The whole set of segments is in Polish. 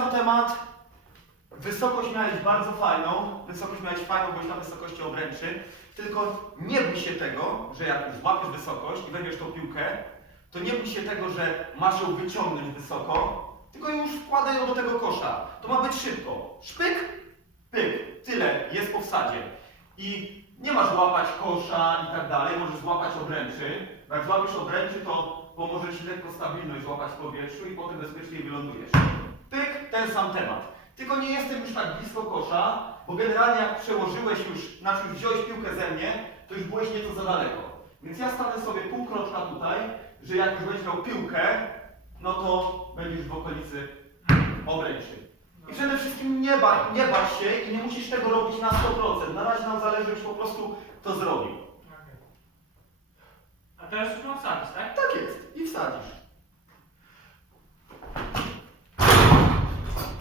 sam temat. Wysokość miałeś bardzo fajną, wysokość miałeś fajną, byłeś na wysokości obręczy, tylko nie bój się tego, że jak już złapiesz wysokość i weźmiesz tą piłkę, to nie bój się tego, że masz ją wyciągnąć wysoko, tylko już wkładaj ją do tego kosza. To ma być szybko. Szpyk, pyk, tyle, jest po wsadzie. I nie masz łapać kosza i tak dalej, możesz złapać obręczy. Jak złapiesz obręczy, to pomoże Ci lekko stabilność złapać w powietrzu i potem bezpiecznie wylądujesz. Ten sam temat. Tylko nie jestem już tak blisko kosza, bo generalnie jak przełożyłeś już, znaczy już wziąłeś piłkę ze mnie, to już byłeś nieco za daleko. Więc ja stanę sobie pół kroczka tutaj, że jak już będziesz miał piłkę, no to będziesz w okolicy obręczy. I przede wszystkim nie bać, nie bać się i nie musisz tego robić na 100%. Na razie nam zależy, żebyś po prostu to zrobił. Okej. A teraz już mam wsadzić, tak? Tak jest. I wsadzisz.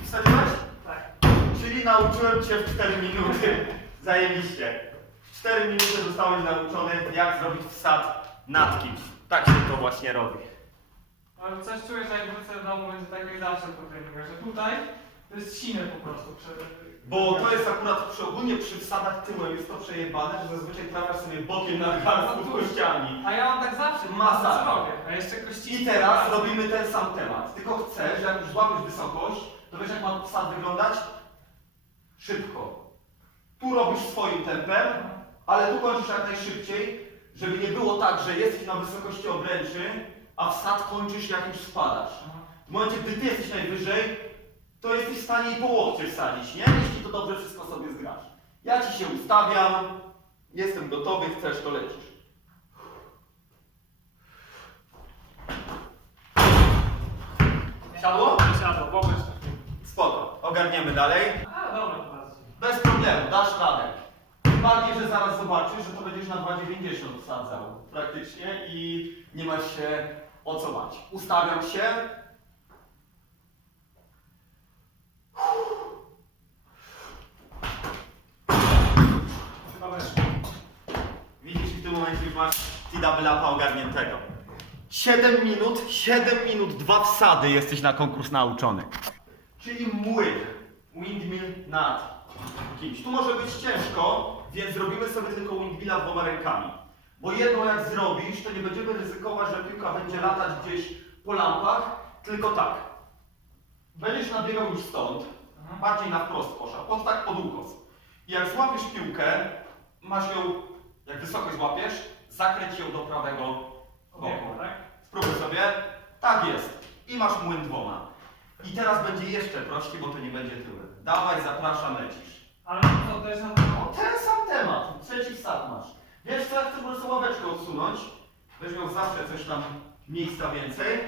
I wsadziłeś? Tak. Czyli nauczyłem Cię w 4 minuty. Zajebiście. W 4 minuty zostałeś nauczony, jak zrobić wsad nad kimś. Tak się to właśnie robi. Ale coś czuję, że jak wrócę do domu, będzie tak jak zawsze po treningach, że tutaj to jest siny po prostu. Przed... Bo to jest akurat przy, ogólnie przy wsadach tyłem jest to przejebane, że zazwyczaj trafiasz sobie bokiem na garstku kościami. A ja mam tak zawsze, co robię. A jeszcze kości... I teraz robimy ten sam temat. Tylko chcę, że jak już złapiesz wysokość, to wiesz jak ma wsad wyglądać? Szybko. Tu robisz swoim tempem, ale tu kończysz jak najszybciej, żeby nie było tak, że jesteś na wysokości obręczy, a wsad kończysz jak już spadasz. W momencie, gdy ty jesteś najwyżej, to jesteś w stanie i po łokcie wsadzić, nie? Jeśli to dobrze wszystko sobie zgrasz. Ja ci się ustawiam, jestem gotowy, chcesz, to lecisz. Siadło? Siadło, pomyśl. Spoko, ogarniemy dalej. A, dobra, to bardzo. Bez problemu, dasz radę. Tym bardziej, że zaraz zobaczysz, że to będziesz na 2,90 wsadzał praktycznie i nie masz się o co bać. Ustawiam się. Widzisz, w tym momencie już masz T-double-upa ogarniętego. 7 minut, 7 minut, dwa wsady jesteś na konkurs nauczony. Czyli młyn, windmill nad Tu może być ciężko, więc zrobimy sobie tylko windmilla dwoma rękami. Bo jedno jak zrobisz, to nie będziemy ryzykować, że piłka będzie latać gdzieś po lampach, tylko tak. Będziesz nabiegał już stąd, Mhm. bardziej na wprost kosza, pod tak pod ukos. I jak złapiesz piłkę, masz ją, jak wysoko złapiesz, zakręć ją do prawego boku. Tak? Spróbuj sobie. Tak jest. I masz młyn dwoma. I teraz będzie jeszcze prościej, bo to nie będzie tyłem. Dawaj, zapraszam, lecisz. Ale to też na O, to... ten sam temat. Trzeci wsad masz. Wiesz co, jak chcę ławeczkę odsunąć, będziesz miał zawsze coś tam miejsca więcej.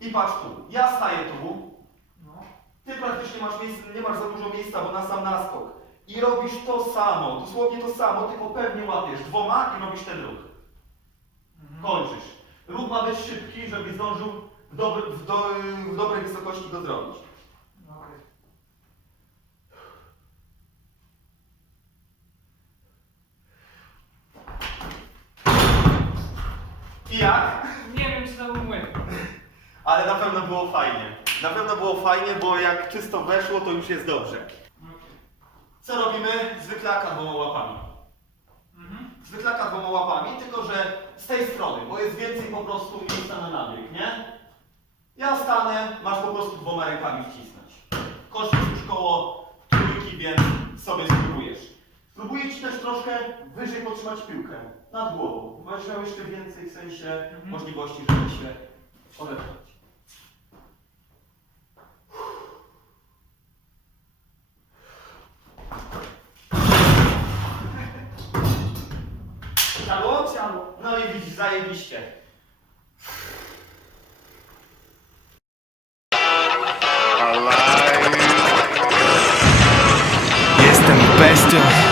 I patrz tu. Ja staję tu. No. Ty praktycznie masz miejsce, nie masz za dużo miejsca, bo na sam naskok. I robisz to samo, dosłownie to samo, tylko pewnie łapiesz dwoma i robisz ten ruch. Mhm. Kończysz. Ruch ma być szybki, żeby zdążył w, dobry, w, do, w dobrej wysokości go zrobić. I jak? Nie wiem, czy to był młyn. Ale na pewno było fajnie. Na pewno było fajnie, bo jak czysto weszło, to już jest dobrze. Co robimy? Zwyklaka dwoma łapami. Mhm. Zwyklaka dwoma łapami, tylko że z tej strony, bo jest więcej po prostu miejsca na nabieg, nie? Ja stanę, masz po prostu dwoma rękami wcisnąć. Kosz jest już koło trójki, więc sobie spróbujesz. Spróbuję Ci też troszkę wyżej potrzymać piłkę nad głową. Będziesz miał jeszcze więcej w sensie Mhm. możliwości, żeby się odepchnąć. Siadło? Siadło. No i widzisz, zajebiście. Jestem bestią